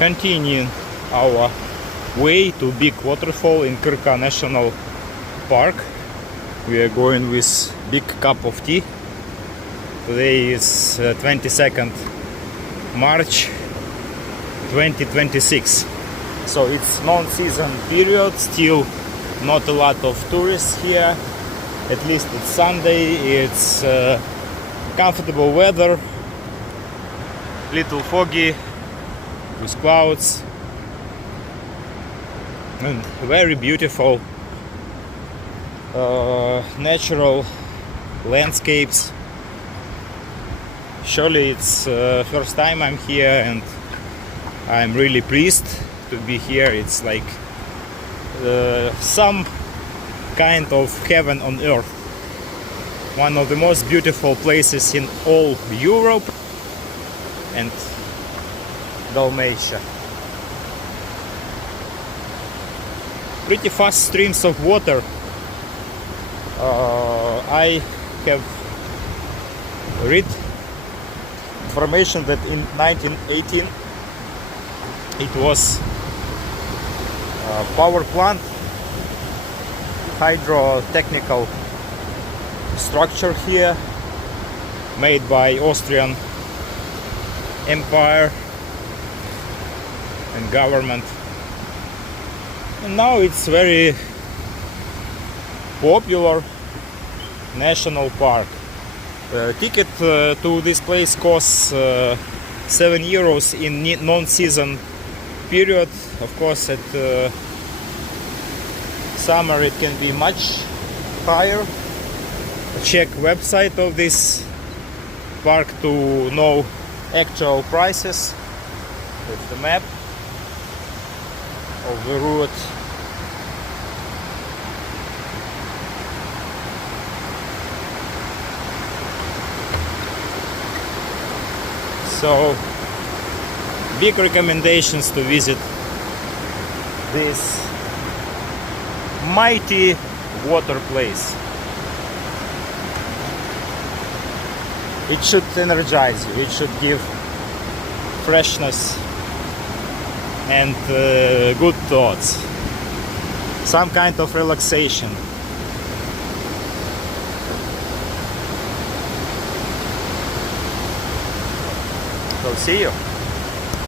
continuing our way to big waterfall in KRKA National Park. We are going with big cup of tea. Today is 22nd March 2026. So it's non-season period, still not a lot of tourists here. At least it's Sunday, it's comfortable weather, little foggy with clouds, and very beautiful natural landscapes. Surely it's first time I'm here, and I'm really pleased to be here. It's like some kind of heaven on earth. One of the most beautiful places in all Europe and Dalmatia. Pretty fast streams of water. I have read information that in 1918 it was a power plant, hydro-technical structure here made by Austrian Empire and government, and now it's very popular national park. The ticket to this place costs €7 in non-season period. Of course, at summer it can be much higher. Check website of this park to know actual prices. With the map of the route. So, big recommendations to visit this mighty water place. It should energize you, it should give freshness and good thoughts, some kind of relaxation. So see you.